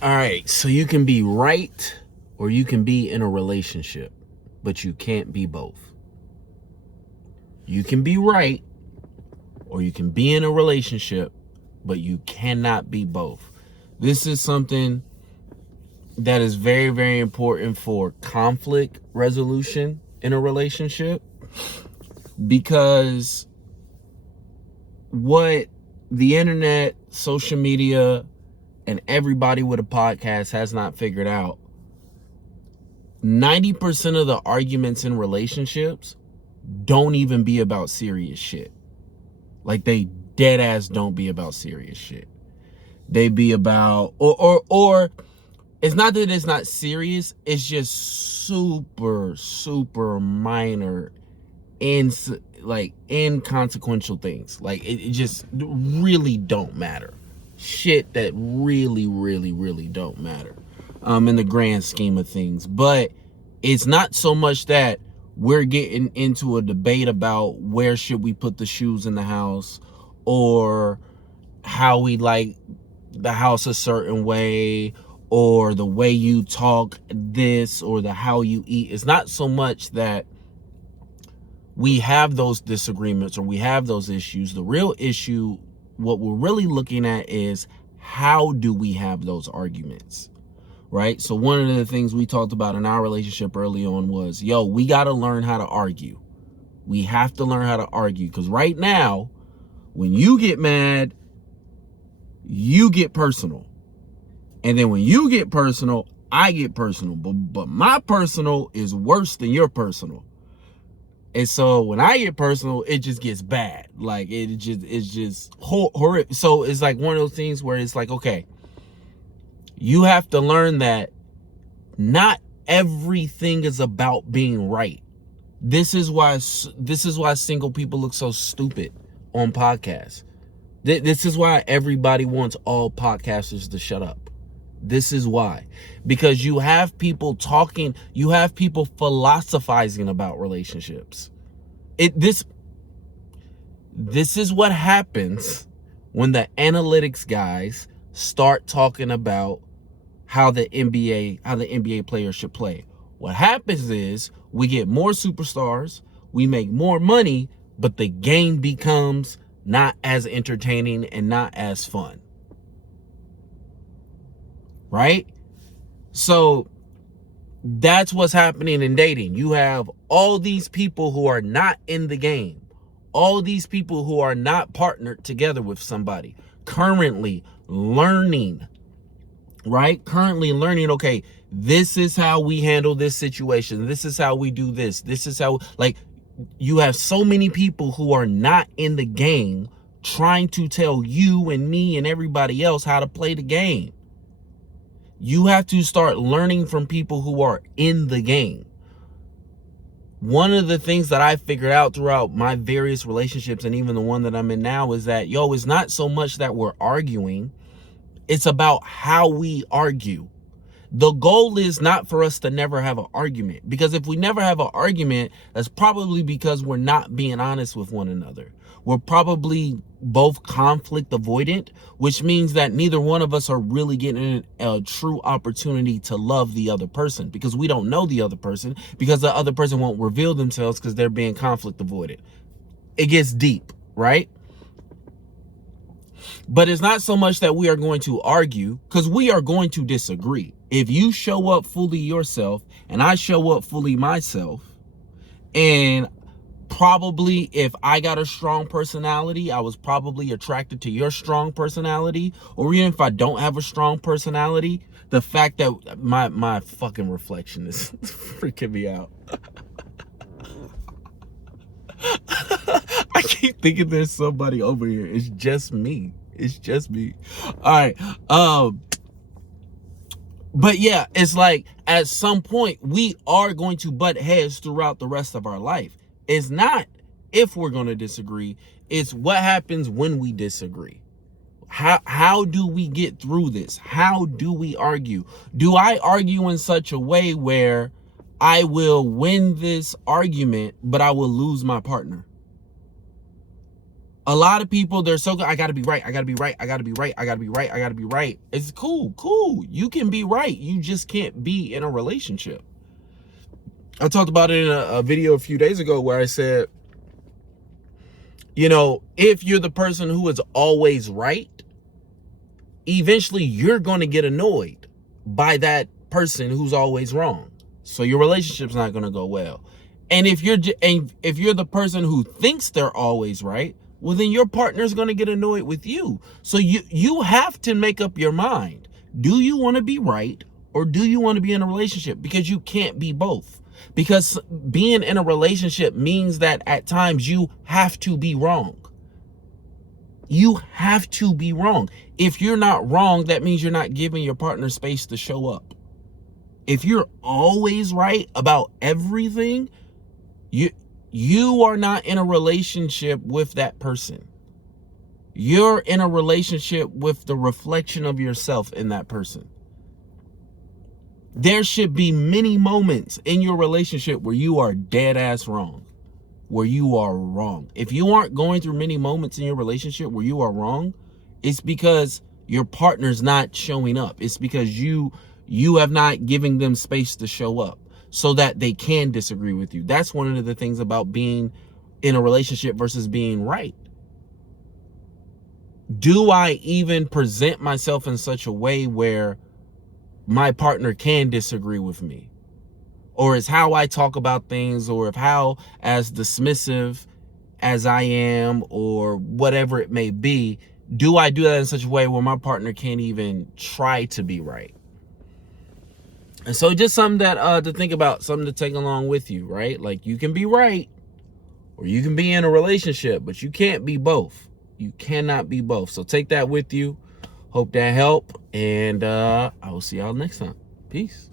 All right, so you can be right or you can be in a relationship, but you can't be both. You can be right or you can be in a relationship, but you cannot be both. This is something that is very, very important for conflict resolution in a relationship, because what the internet, social media, and everybody with a podcast has not figured out, 90% of the arguments in relationships don't even be about serious shit. Like, they dead ass don't be about serious shit. They be about, or it's not that it's not serious, it's just super minor, inconsequential things. Like, it just really don't matter. Shit that really don't matter in the grand scheme of things. But it's not so much that we're getting into a debate about where should we put the shoes in the house, or how we like the house a certain way, or the way you talk this, or the how you eat. It's not so much that we have those disagreements or we have those issues. The real issue, what we're really looking at, is how do we have those arguments, right? So one of the things we talked about in our relationship early on was, we got to learn how to argue. We have to learn how to argue, because right now, when you get mad, you get personal. And then when you get personal, I get personal. But my personal is worse than your personal. And so when I get personal, it just gets bad. Like, it's just horrible. So it's like one of those things where it's like, okay, you have to learn that not everything is about being right. This is why single people look so stupid on podcasts. This is why everybody wants all podcasters to shut up. This is why. Because you have people talking, you have people philosophizing about relationships. This is what happens when the analytics guys start talking about how the NBA players should play. What happens is we get more superstars, we make more money, but the game becomes not as entertaining and not as fun. Right? So that's what's happening in dating. You have all these people who are not in the game, all these people who are not partnered together with somebody, currently learning, right? Currently learning, okay, this is how we handle this situation. This is how we do this. This is how, like, you have so many people who are not in the game trying to tell you and me and everybody else how to play the game. You have to start learning from people who are in the game. One of the things that I figured out throughout my various relationships, and even the one that I'm in now, is that, it's not so much that we're arguing, it's about how we argue. The goal is not for us to never have an argument, because if we never have an argument, that's probably because we're not being honest with one another. We're probably both conflict avoidant, which means that neither one of us are really getting a true opportunity to love the other person, because we don't know the other person, because the other person won't reveal themselves because they're being conflict avoidant. It gets deep, right? But it's not so much that we are going to argue, because we are going to disagree. If you show up fully yourself and I show up fully myself, and probably if I got a strong personality, I was probably attracted to your strong personality. Or even if I don't have a strong personality, the fact that my fucking reflection is freaking me out. I keep thinking there's somebody over here. It's just me. All right. But yeah, it's like at some point we are going to butt heads throughout the rest of our life. It's not if we're going to disagree, it's what happens when we disagree. How do we get through this? How do we argue? Do I argue in such a way where I will win this argument, but I will lose my partner? A lot of people, they're so good. I gotta be right. I gotta be right. I gotta be right. I gotta be right. I gotta be right. It's cool. Cool. You can be right. You just can't be in a relationship. I talked about it in a video a few days ago where I said, you know, if you're the person who is always right, eventually you're going to get annoyed by that person who's always wrong. So your relationship's not going to go well. And if you're the person who thinks they're always right, well, then your partner's going to get annoyed with you. So you have to make up your mind. Do you want to be right, or do you want to be in a relationship? Because you can't be both. Because being in a relationship means that at times you have to be wrong. You have to be wrong. If you're not wrong, that means you're not giving your partner space to show up. If you're always right about everything, you are not in a relationship with that person. You're in a relationship with the reflection of yourself in that person. There should be many moments in your relationship where you are dead ass wrong. Where you are wrong. If you aren't going through many moments in your relationship where you are wrong, it's because your partner's not showing up. It's because you have not given them space to show up so that they can disagree with you. That's one of the things about being in a relationship versus being right. Do I even present myself in such a way where my partner can disagree with me? Or is how I talk about things, or if how as dismissive as I am, or whatever it may be, do I do that in such a way where my partner can't even try to be right? And so just something that to think about, something to take along with you, right? Like, you can be right, or you can be in a relationship, but you can't be both. You cannot be both. So take that with you. Hope that helped, and I will see y'all next time. Peace.